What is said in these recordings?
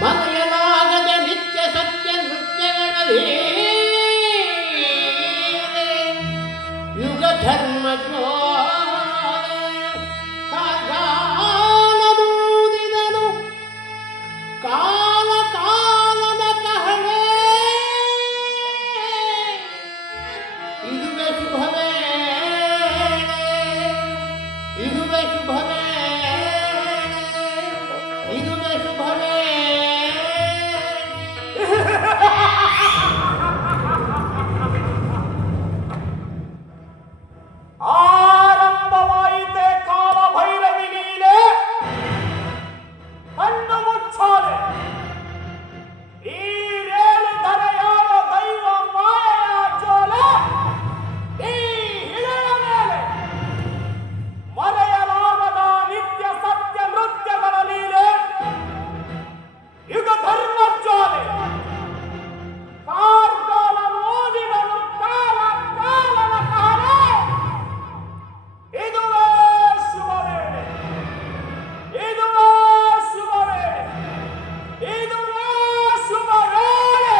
ಮರೆಯಲಾಗದ ನಿತ್ಯ ಸತ್ಯ ನೃತ್ಯಗಳಲ್ಲಿ ಯುಗ ಧರ್ಮ ಕಾಲದೂದಿದನು ಕಾಲ ಕಾಲದ ಕಹಳೆ ಇದುವೆ ಶುಭವೇ ಇದುವೆ ಶುಭವೇ ಇದುವೆ ಶುಭವೇ ಆರಂಭವಾಯಿತೆ ಕಾಲ ಭೈರವಿ ಲೀಲೆ ಕಣ್ಣು ಮುಚ್ಚಾಲೆ ಈ ರೇಳು ಧರೆಯಾಳ ದೈವ ಮಾಯೆಯ ಜೋಲೆ ಈ ಹಿಳೆಯ ಮೇಲೆ ಮರೆಯಲಾಗದ ನಿತ್ಯ ಸತ್ಯ ನೃತ್ಯಗಳ ಲೀಲೆ ಯುಗ ಧರ್ಮ ಜ್ವಾಲೆ ಕಾರ್ಕಾಲ ನೋದಿದನು ಕಾಲ ಕಾಲನ ಕಾಲೆ ಇದುವೇ ಶುಭ ವೇಳೆ ಇದುವೇ ಶುಭ ವೇಳೆ ಇದುವೇ ಶುಭ ವೇಳೆ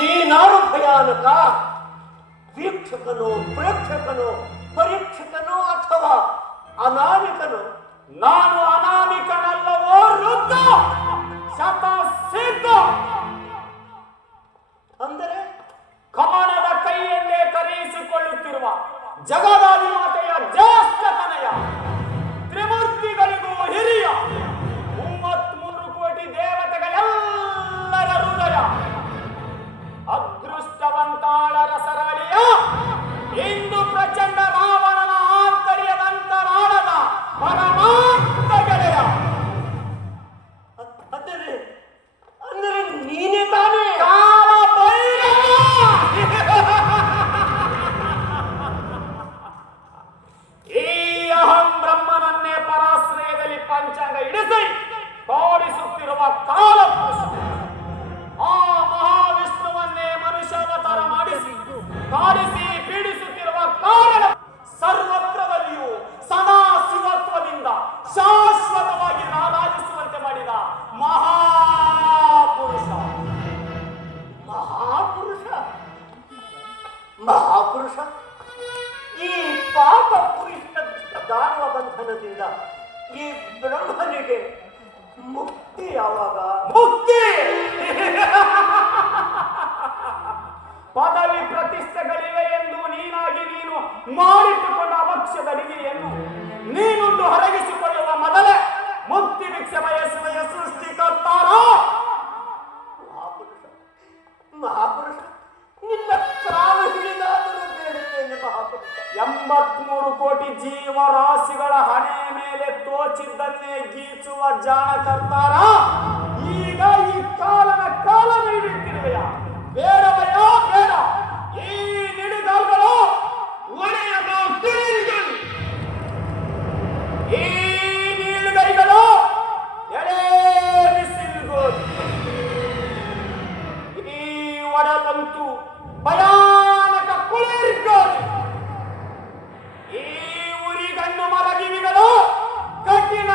ನೀನಾರು ಭಯಾನಕ ವೀಕ್ಷಕನು ಪ್ರೇಕ್ಷಕನು ಪರೀಕ್ಷಕನು ಅಥವಾ ಅನಾಮಿಕನು ನಾನು ಅನಾಮಿಕನಲ್ಲವೋ ರುದ್ಧ ಶತ ಸಿದ್ಧ ಅಂದರೆ ಕಮಲದ ಕೈಯಲ್ಲೇ ಕರೆಯಿಸಿಕೊಳ್ಳುತ್ತಿರುವ ಜಗದಾಧಿಮಾತೆಯ ಜ್ಯೇಷ್ಠ ತನಯ ತ್ರಿಮೂರ್ತಿಗಳಿಗೂ ಹಿರಿಯ 33 ಕೋಟಿ ದೇವತೆಗಳೆಲ್ಲರ ಹೃದಯ ಅದೃಷ್ಟವಂತಾಳ ರಸರಳಿಯ ಇಂದು ಪ್ರಚಂಡ ರಾವಣನ ಆಂತರ್ಯದಂತರಾಳದ ಪರಮಾತ್ಮ ಗೆಳೆಯ ಅಂದರೆ ಅಂದರೆ ನೀನೇ ತಾನೇ ಕಾಲ ಭೈರವ ಈ ಅಹಂ ಬ್ರಹ್ಮನನ್ನೇ ಪರಾಶ್ರಯದಲ್ಲಿ ಪಂಚಾಂಗ ಇಡಿಸಿ ತೋರಿಸುತ್ತಿರುವ ಕಾಲ ಪುರುಷ ಆ ಮಹಾವಿಷ್ಣುವನ್ನೇ ಮನುಷ್ಯಾವತಾರ ಮಾಡಿಸಿ ಕಾಡಿಸಿ ಪೀಡಿಸುತ್ತಿರುವ ಕಾರಣ ಸರ್ವತ್ರದಲ್ಲಿಯೂ ಸದಾ ಶಿವತ್ವದಿಂದ ಶಾಶ್ವತವಾಗಿ ರಾರಾಜಿಸುವಂತೆ ಮಾಡಿದ ಮಹಾಪುರುಷ ಮಹಾಪುರುಷ ಮಹಾಪುರುಷ ಈ ಪಾಪ ಪುರುಷ ದಾನವ ಬಂಧನದಿಂದ ಈ ಬ್ರಹ್ಮನಿಗೆ ಮುಕ್ತಿ ಯಾವಾಗ ಮುಕ್ತಿ ಪದವಿ ಪ್ರತಿಷ್ಠೆಗಳಿವೆ ಎಂದು ನೀನಾಗಿ ನೀನು ಮಾಡಿಟ್ಟುಕೊಂಡ ಅವಕ್ಷದ ನಿಧಿಯನ್ನು ನೀನುಂಡು ಹೊರಗಿಸಿಕೊಳ್ಳುವ ಮೊದಲೇ ಮುಕ್ತಿ ಭಿಕ್ಷೆ ಬಯಸುವ ಸೃಷ್ಟಿಕರ್ತಾರ ಮಹಾಪುರುಷ ಮಹಾಪುರುಷ ನಿನ್ನ ಕಾಲು ಹಿಡಿದಾದರೂ ಬೇಡುತ್ತೇನೆ ಮಹಾಪುರುಷ 83 ಕೋಟಿ ಜೀವರಾಶಿಗಳ ಹಣೆ ಮೇಲೆ ತೋಚಿದ್ದನ್ನೇ ಗೀಚುವ ಜಾಣಕರ್ತಾರ ಈಗ ಈ ಕಾಲನ ಕಾಲ ನೀಡುತ್ತಿರುವೆಯ ಬೇಡವಯ್ಯ ಬೇಡ ಈ ನಿಡಿಗಾಲ್ಗಳು ಒಡೆಯದ ತಿಳಿಗಳು ಈ ನೀಳುಗೈಗಳು ಎಳೆ ಬಿಸಿಲುಗೋದು ಈ ಒಡಲಂತೂ ಭಯಾನಕ ಕುಳಿರ್ಗೋದು ಈ ಉರಿಗಣ್ಣು ಮರಗಿವಿಗಳು ಕಠಿಣ